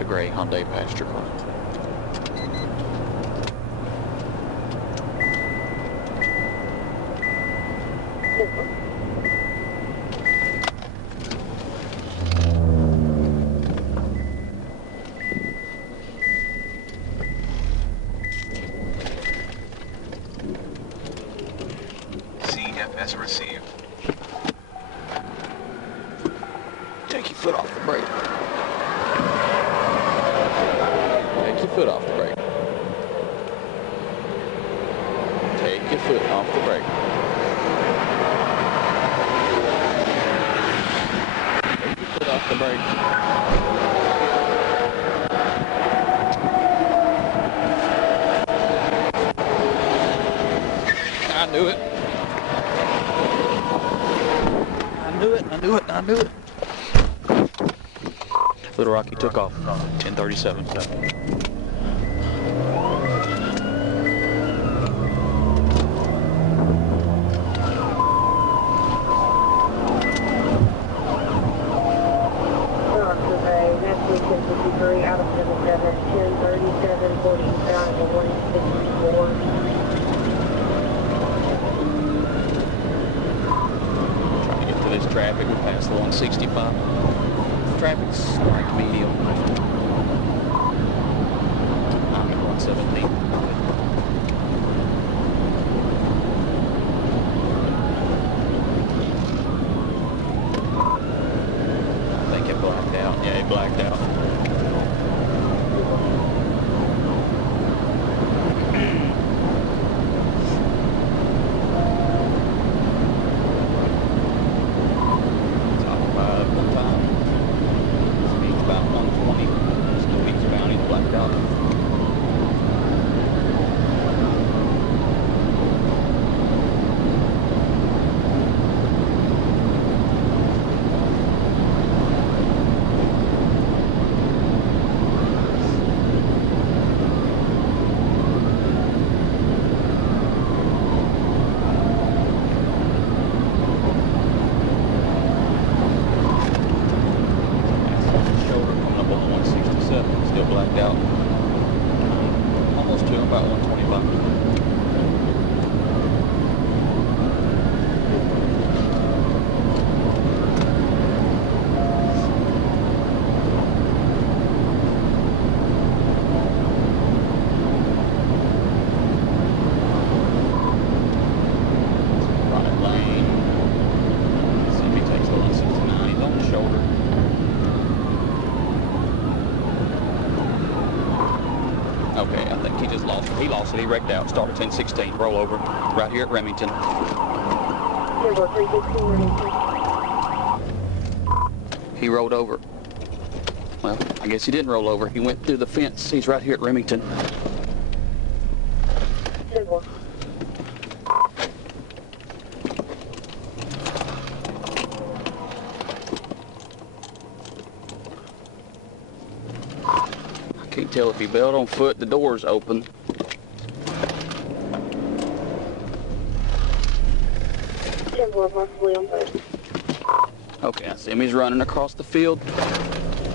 It's a gray Hyundai passenger car. CFS received. Take your foot off the brake. Take your foot off the brake. Take your foot off the brake. Take your foot off the brake. I knew it. I knew it. Little Rocky took off. 10:37. Out of 77, 1037, 45, 164. Trying to get to this traffic. We passed the 165. Traffic's like medium. I'm at 117. I think it blacked out. Yeah, it blacked out. Still blacked out. Almost to about 125. Right lane. Let's see if he takes the 169. He's on the shoulder. Okay, I think he just lost it. He lost it. He wrecked out. Started 1016. Roll over. Right here at Remington. He rolled over. Well, I guess he didn't roll over. He went through the fence. He's right here at Remington. Can't tell if he bailed on foot. The door's open. Okay, I see him. He's running across the field,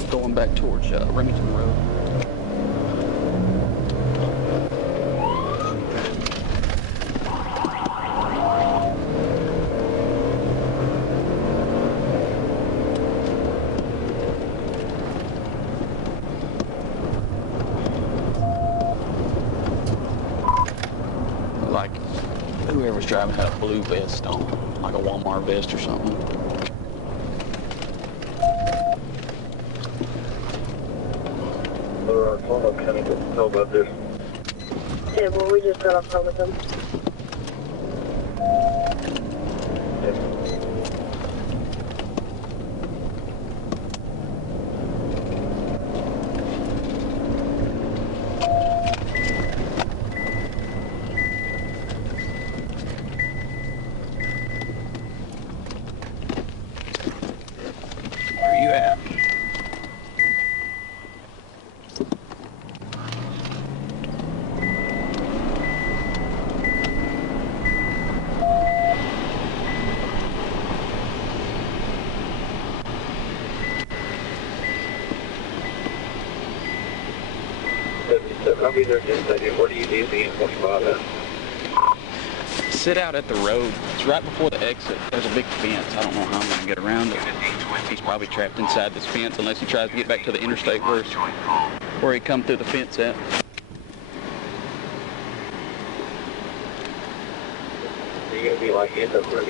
going back towards Remington Road. Like whoever's driving had a blue vest on, like a Walmart vest or something. Can you know about this? Yeah, well, we just got off phone with them. Where are you at? 77. I'll be there in just a second. Where do you need the N25 at? Sit out at the road. It's right before the exit. There's a big fence. I don't know how I'm going to get around it. He's probably trapped inside this fence unless he tries to get back to the interstate where he come through the fence at. You're going to be like in the room.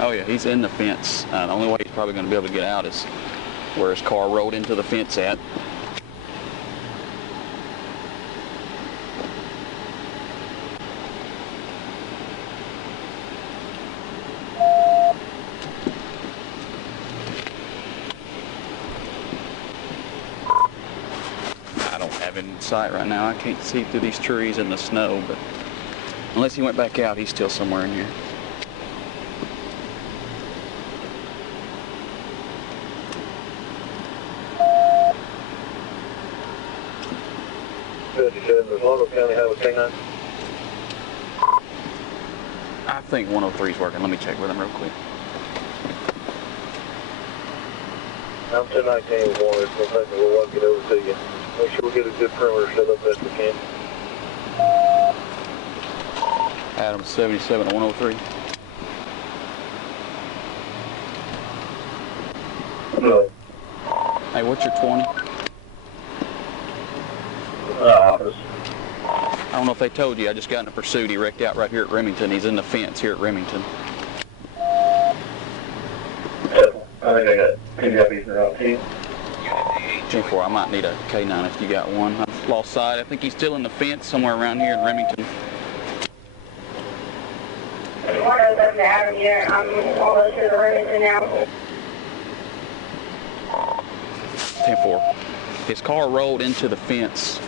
Oh yeah, he's in the fence. The only way he's probably going to be able to get out is where his car rolled into the fence at. I don't have him in sight right now. I can't see through these trees and the snow, but unless he went back out, he's still somewhere in here. Does Laurel County have a canine? I think 103 is working. Let me check with him real quick. I'm 1019 with one. It's going to take me a little while to get over to you. Make sure we get a good perimeter set up as we can. Adam 77 to 103. No. Hey, what's your 20? Office. I don't know if they told you, I just got in a pursuit. He wrecked out right here at Remington. He's in the fence here at Remington. I think I got PWs around 10. 24, I might need a K9 if you got one. I've lost sight. I think he's still in the fence somewhere around here in Remington. 107 to Adam here. I'm almost to the Remington now. 10-4. His car rolled into the fence.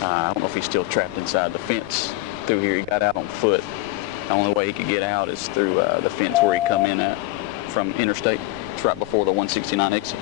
I don't know if he's still trapped inside the fence through here. He got out on foot. The only way he could get out is through the fence where he come in at from Interstate. It's right before the 169 exit.